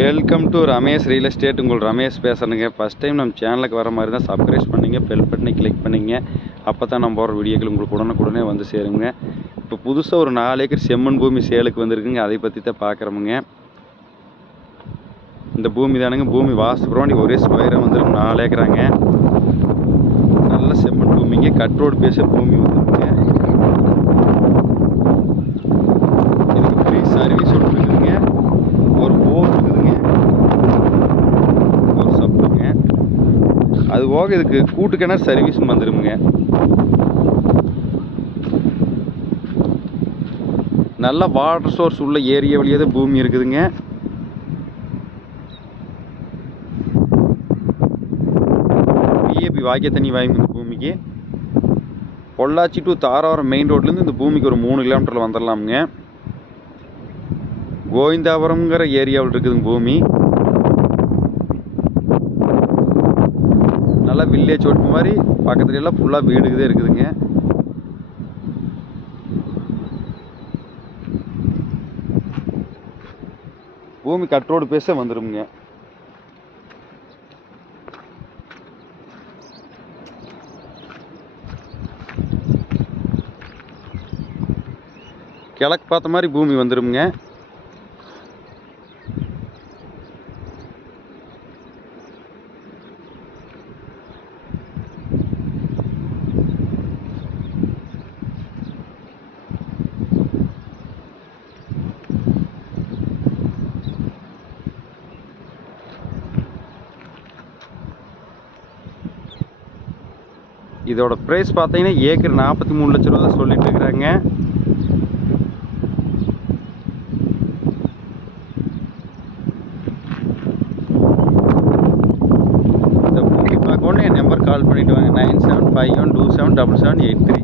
Welcome to Ramesh real estate. உங்கள் ரமேஷ் பேசுகிறேங்க. First time நம்ம சேனலுக்கு வர மாதிரி தான் சப்ஸ்கிரைப் பண்ணிங்க, பெல் பட்டனை கிளிக் பண்ணிங்க. அப்போ தான் நம்ம போகிற வீடியோக்கள் உங்களுக்கு உடனுக்குடனே வந்து சேருங்க. இப்போ புதுசாக ஒரு 4 ஏக்கர் செம்மண் பூமி சேலுக்கு வந்திருக்குங்க. அதை பற்றி தான் பார்க்குறோமுங்க. இந்த பூமி தானுங்க. பூமி வாசப்புறோண்டி ஒரே ஸ்கொயராக வந்துருக்கு. 4 ஏக்கராங்க. நல்ல செம்மண் பூமிங்க. கட் ரோடு பேசுகிற பூமி வந்துருக்குங்க. இதுக்கு ஃப்ரீ சர்வீஸ் இருக்குதுங்க. ஒரு போர் இருக்குதுங்க, ஒரு சப்புங்க. அது போக இதுக்கு கூட்டு கிணறு சர்வீஸும் வந்துடுங்க. நல்ல வாட்டர் சோர்ஸ் உள்ள ஏரியா வழியாக தான் பூமி இருக்குதுங்க. பிஏபி வாக்கிய தண்ணி வாங்கி இந்த பூமிக்கு. பொள்ளாச்சி டு தாராபுரம் மெயின் ரோட்லேருந்து இந்த பூமிக்கு ஒரு 3 கிலோமீட்டரில் வந்துடலாமுங்க. கோவிந்தாபுரம்ங்கிற ஏரியாவில் இருக்குதுங்க பூமி. நல்லா வில்லேஜ் ஓட்டு மாதிரி பக்கத்துல எல்லாம் ஃபுல்லாக வீடுக்குதே இருக்குதுங்க. பூமி கட் ரோடு பேச வந்துடுங்க. கிழக்கு பார்த்த மாதிரி பூமி வந்துடுங்க. இதோட ப்ரைஸ் பார்த்தீங்கன்னா ஏக்கர் 43 லட்ச ரூபா தான் சொல்லிட்டு இருக்கிறாங்க. இந்த பூமி பார்க்கணும் என் நம்பர் கால் பண்ணிட்டு வாங்க. 9751277783.